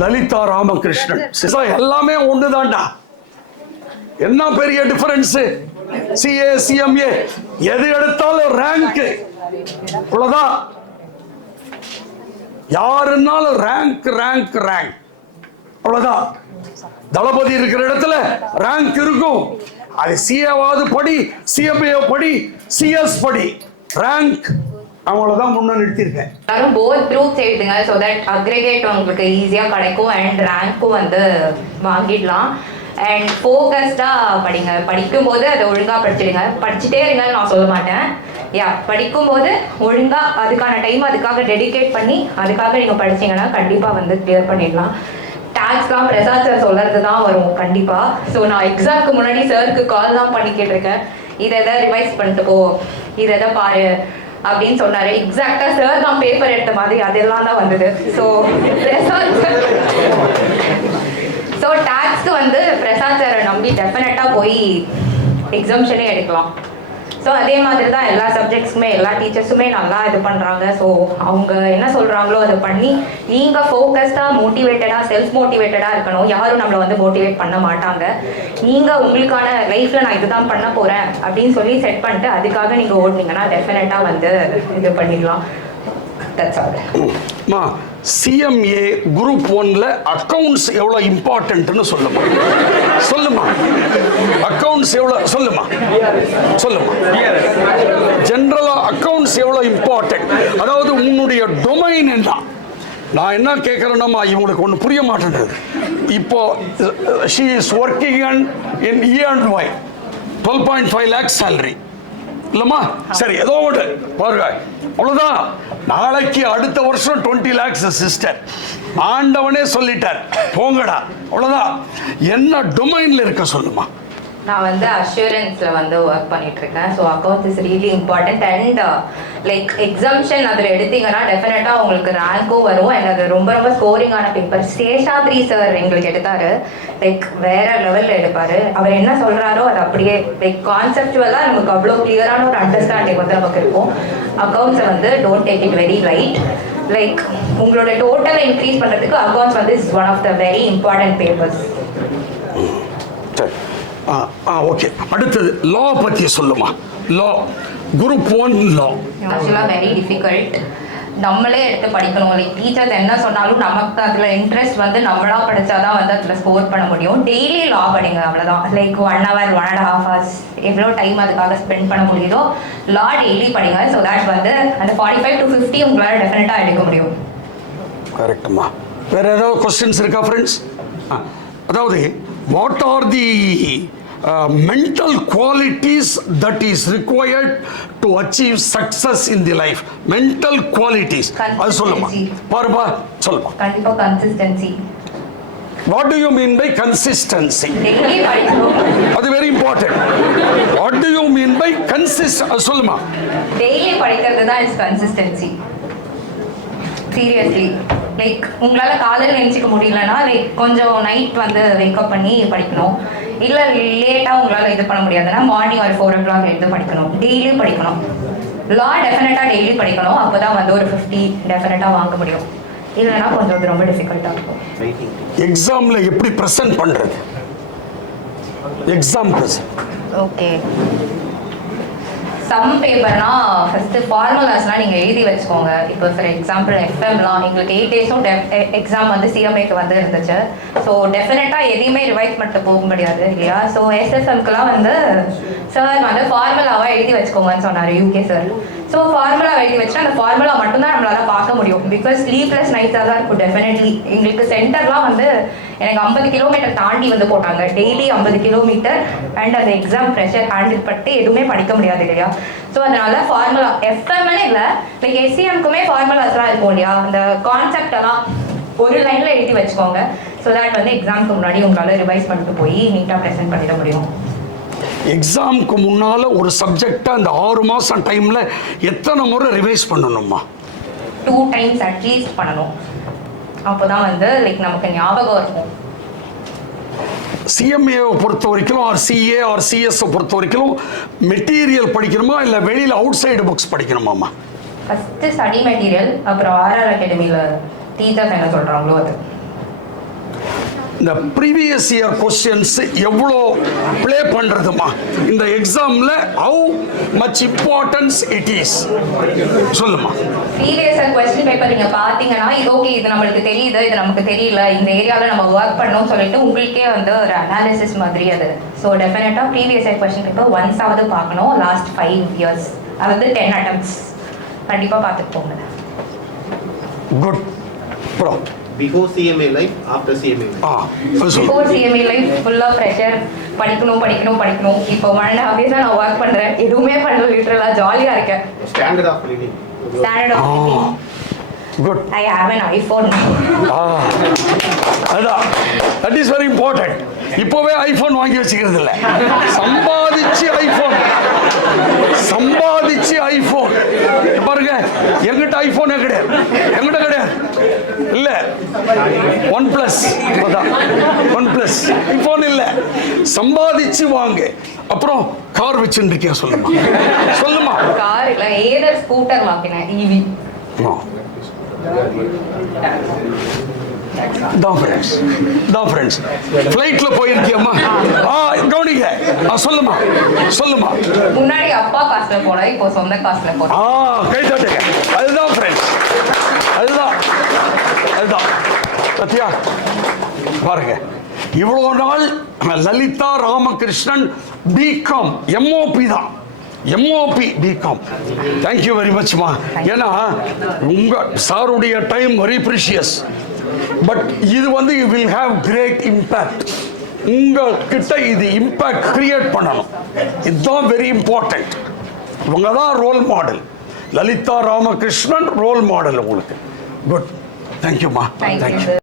லலிதா ராமகிருஷ்ணன். எல்லாமே ஒண்ணுதான்டா. என்ன பெரிய டிஃபரன்ஸ்? சிஏ சிஎம்ஏ எது எடுத்தாலும் ரேங்க் அவ்வளவுதான். யாருன்னாலும் ரேங்க் ரேங்க் ரேங்க் அவ்வளவுதான். தளபதி இருக்கிற இடத்துல ரேங்க் இருக்கும். அது சிஏவாவது படி, சிஎம்ஏ படி, சிஎஸ் படி, ரேங்க் அவங்களதான் முன்ன நிறுத்திருக்கேன். எல்லாரும் போத் குரூப்ஸ் எழுதுங்க ஸோ தட் அக்ரிகேட் உங்களுக்கு ஈஸியா கிடைக்கும் அண்ட் ரேங்க்கும் வந்து வாங்கிடலாம். அண்ட் ஃபோக்கஸ்டா படிங்க. படிக்கும்போது அதை ஒழுங்கா படிச்சிடுங்க. படிச்சுட்டே இருங்கன்னு நான் சொல்ல மாட்டேன். படிக்கும்போது ஒழுங்கா அதுக்கான டைம் அதுக்காக டெடிகேட் பண்ணி அதுக்காக நீங்க படிச்சீங்கன்னா கண்டிப்பா வந்து கிளியர் பண்ணிடலாம். டாக்ஸ்லாம் பிரசாத் சார் சொல்றது தான் வரும் கண்டிப்பா. ஸோ நான் எக்ஸாம்க்கு முன்னாடி சாருக்கு கால் தான் பண்ணி கேட்டிருக்கேன். இதை எதாவது ரிவைஸ் பண்ணிட்டு போ, இதை எதாவது பாரு அப்படின்னு சொன்னாரு. எக்ஸாக்டா சார் தான் பேப்பர் எடுத்த மாதிரி அதெல்லாம் தான் வந்தது. ஸோ ஸோ டாக்ஸ்க்கு வந்து பிரசாத் சாரை நம்பி டெஃபினட்டா போய் எக்ஸாம்ஷனே எடுக்கலாம். ஸோ அதே மாதிரி தான் எல்லா சப்ஜெக்ட்ஸுமே எல்லா டீச்சர்ஸுமே நல்லா இது பண்ணுறாங்க. ஸோ அவங்க என்ன சொல்கிறாங்களோ அதை பண்ணி நீங்கள் ஃபோக்கஸ்டாக மோட்டிவேட்டடாக செல்ஃப் மோட்டிவேட்டடாக இருக்கணும். யாரும் நம்மளை வந்து மோட்டிவேட் பண்ண மாட்டாங்க. நீங்கள் உங்களுக்கான லைஃப்பில் நான் இதுதான் பண்ண போகிறேன் அப்படின்னு சொல்லி செட் பண்ணிட்டு அதுக்காக நீங்கள் ஓடுனீங்கன்னா டெஃபினட்டாக வந்து இது பண்ணிடலாம். சிஎம்ஏ குரூப் 1ல அக்கவுண்ட்ஸ் எவ்வளவு இம்பார்ட்டன்ட்னு சொல்லுமா? சொல்லுமா அக்கவுண்ட்ஸ் எவ்வளவு? சொல்லுமா சொல்லுமா ஜெனரலா அக்கவுண்ட்ஸ் எவ்வளவு இம்பார்ட்டன்ட்? அதாவது உன்னுடைய டொமைன் என்ன? நான் என்ன கேட்கறேன்னா இவங்களுக்கு ஒன்று புரிய மாட்டேங்குது. இப்போ she is working in E&Y 12.5 lakhs salary இல்லம்மா? சரி, ஏதோ ஒன்று பாருங்க, அவ்வளவுதான். நாளைக்கு அடுத்த வருஷம் 20 lakhs சிஸ்டர். ஆண்டவனே சொல்லிட்டார், போங்கடா, அவ்வளவுதான். என்ன டொமைன்ல இருக்க சொல்லுமா? நான் வந்து அஷூரன்ஸ்ல வந்து ஒர்க் பண்ணிட்டு இருக்கேன். So accounts is really important and like exemption அதில் எடுத்தீங்கன்னா டெஃபினட்டா உங்களுக்கு ரேங்க்கும் வரும் அண்ட் அது ரொம்ப ரொம்ப ஸ்கோரிங்கான பேப்பர். சேஷாத்ரி சார் எங்களுக்கு எடுத்தாரு. லைக் வேற லெவல்ல எடுப்பாரு. அவர் என்ன சொல்றாரோ அது அப்படியே லைக் கான்செப்டுவலா நமக்கு அவ்வளோ கிளியரான ஒரு அண்டர்ஸ்டாண்டிங் வந்து நமக்கு இருக்கும். அக்கௌண்ட்ஸை வந்து don't take it very light. Like உங்களோட டோட்டலை இன்க்ரீஸ் பண்றதுக்கு அக்கௌண்ட்ஸ் வந்து is one of the very important papers. Okay, அடுத்தது லா பத்தி சொல்லுமா? லா குரூப் 1 லா ஆக்சுவலா வெரி டிஃபிகல்ட். நம்மளே எடுத்து படிக்கணும். லைக் டீச்சர்ஸ் என்ன சொன்னாலும் நமக்கு அதுல இன்ட்ரெஸ்ட் வந்து நம்மளா படிச்சாதான் வந்து அதுல ஸ்கோர் பண்ண முடியும். டெய்லி லா படிங்க, அவ்வளவுதான். லைக் 1 hour 1.5 hours எவ்வளோ டைம் அதுக்காக ஸ்பெண்ட் பண்ண முடியுதோ லா டெய்லி படிங்க. ஸோ தட் வந்து அந்த 45 to 50 உங்களால டெஃபினட்டா எடுக்க முடியும். கரெக்ட்மா. வேற ஏதாவது கொஸ்டின்ஸ் இருக்கா ஃப்ரெண்ட்ஸ்? அதாவது what are the mental qualities that is required to achieve success in the life? Mental qualities அது சொல்லுமா? பாருப்பா, சொல்லுமா. கண்டிப்பா consistency. What do you mean by consistency? Daily படிக்கணும். அது very important. What do you mean by சொல்லுமா? Daily படிக்கிறது தான் இஸ் கன்சிஸ்டன்சி. சீரியஸ்லி லைக் உங்களால் காலையில் நினச்சிக்க முடியலன்னா லைக் கொஞ்சம் நைட் வந்து வேக்கப் பண்ணி படிக்கணும். இல்லை லேட்டாக உங்களால் இது பண்ண முடியாதுன்னா மார்னிங் ஒரு 4 o'clock எழுந்து படிக்கணும். டெய்லியும் படிக்கணும். லா டெஃபினட்டாக டெய்லி படிக்கணும். அப்போ தான் வந்து ஒரு 50 டெஃபினட்டாக வாங்க முடியும். இல்லைன்னா கொஞ்சம் அது ரொம்ப டிஃபிகல்ட்டாக இருக்கும். எக்ஸாமில் எப்படி ப்ரெசென்ட் பண்ணுறது? Exam present okay. சம் பேப்பர்னா ஃபர்ஸ்ட் ஃபார்முலாஸ்லாம் நீங்க எழுதி வச்சுக்கோங்க. இப்போ ஃபார் எக்ஸாம்பிள் எஃப்எம்லாம் எங்களுக்கு 8 days எக்ஸாம் வந்து சிஎம்ஏக்கு வந்து இருந்துச்சு. ஸோ டெஃபினட்டா எதையுமே ரிவைஸ் பண்ணிட்டு போக முடியாது இல்லையா? ஸோ எஸ்எஸ்எம்க்குலாம் வந்து சார் வந்து ஃபார்முலாவா எழுதி வச்சுக்கோங்கன்னு சொன்னார் யூகே சார். ஸோ ஃபார்முலா எழுதி வச்சுன்னா அந்த ஃபார்முலா மட்டும்தான் நம்மளால பார்க்க முடியும். பிகாஸ் ஸ்லீப்லெஸ் நைட்ஸாக தான் இருக்கும் டெஃபினெட்லி. எங்களுக்கு சென்டர்லாம் வந்து எனக்கு 50 கிலோமீட்டர் தாண்டி வந்து போட்டாங்க. டெய்லி 50 கிலோமீட்டர் அண்ட் அந்த எக்ஸாம் ப்ரெஷர் ஹேண்டில் பண்ணிட்டு எதுவுமே படிக்க முடியாது இல்லையா? ஸோ அதனால ஃபார்முலா எஃப்எம்னே இல்லை, லைக் எஸ்சிஎம்க்குமே ஃபார்முலாஸ்லாம் இருக்கும் இல்லையா? அந்த கான்செப்ட் எல்லாம் ஒரு லைன்ல எழுதி வச்சுக்கோங்க. ஸோ தட் வந்து எக்ஸாமுக்கு முன்னாடி உங்களால் ரிவைஸ் பண்ணிட்டு போய் நீட்டாக ப்ரெசென்ட் பண்ணிட முடியும். எக்ஸாமுக்கு முன்னால ஒரு சப்ஜெக்டை அந்த 6 மாசம் டைம்ல எத்தனை முறை ரிவைஸ் பண்ணணுமா? 2 times அட்லீஸ்ட் பண்ணணும். அப்போதான் வந்து லைக் நமக்கு ஞாபகம் இருக்கும். சிஎம்ஏவை பொறுத்த வரைக்கும் ஆர் சிஏ ஆர் சிஎஸ் பொறுத்த வரைக்கும் மெட்டீரியல் படிக்கணுமா இல்லை வெளியில் அவுட் சைடு புக்ஸ் படிக்கணுமாம்மா? ஃபர்ஸ்ட் ஸ்டடி மெட்டீரியல், அப்புறம் ஆர்ஆர் அகாடமியில் டீச்சர்ஸ் என்ன சொல்கிறாங்களோ அது. இந்த ப்ரீவியஸ் இயர் கொஸ்டின்ஸ் எவ்வளோ ப்ளே பண்ணுறதுமா இந்த எக்ஸாமில் how much importance it is சொல்லுமா. ப்ரீவியஸ் இயர் கொஸ்டின் பேப்பர் நீங்க பாத்தீங்கன்னா இது ஓகே, இது நம்மளுக்கு தெரியுது, இது நமக்கு தெரியல, இந்த ஏரியாவில் நம்ம ஒர்க் பண்ணோம்னு சொல்லிட்டு உங்களுக்கே வந்து ஒரு அனாலிசிஸ் மாதிரி அது. ஸோ டெஃபினட்டாக ப்ரீவியஸ் இயர் கொஸ்டின் பேப்பர் ஒன்ஸாவது பார்க்கணும். லாஸ்ட் 5 years அதாவது 10 attempts கண்டிப்பாக பார்த்துட்டு போங்க. குட். அப்புறம் Before CMA life, after CMA life. Before CMA life ஃபுல்லாக ப்ரெஷர், படிக்கணும். இப்போ 1.5 years நான் ஒர்க் பண்ணுறேன், எதுவுமே பண்ணல, லிட்டரலாக ஜாலியாக இருக்கேன். Standard of living. Standard of living. Good. I have an iPhone now. அதான் தட் இஸ் வெரி இம்பார்ட்டன்ட். இப்போவே ஐஃபோன் வாங்கி வச்சுக்கிறது இல்லை, சம்பாதிச்சு ஐஃபோன் பாருங்க. எங்கிட்ட ஐஃபோனே கிடையாது, இல்ல OnePlus ஐஃபோன் இல்ல, சம்பாதிச்சு வாங்க. அப்புறம் கார் வச்சுருக்கியா சொல்லுமா. கார் இல்லை, ஏதர் ஸ்கூட்டர் வாங்கினேன், ஈவி. தான் ஃப்ரெண்ட்ஸ் ஃப்ளைட்ல போயிருக்கியம்மா? கவனிங்க. சொல்லுமா. முன்னாடி அப்பா காசுல போனேன், இப்போ சொந்த காசுல போனேன். கை தட்டுங்க. அதுதான் ஃப்ரெண்ட்ஸ், அதுதான் சத்யா. பாருங்க, இவ்வளோ நாள் லலிதா ராமகிருஷ்ணன் பிகாம் எம்ஓபி தான், பிகாம். தேங்க்யூ வெரி மச்மா. ஏன்னா உங்க சாருடைய டைம் வெரி ப்ரீஷியஸ். பட் இது வந்து you will have great impact. உங்ககிட்ட இது இம்பேக்ட் கிரியேட் பண்ணணும், இதுதான் வெரி இம்பார்ட்டன்ட். இவங்க தான் role model. Lalitha Ramakrishnan role model உங்களுக்கு. குட். தேங்க்யூம்மா. தேங்க்யூ.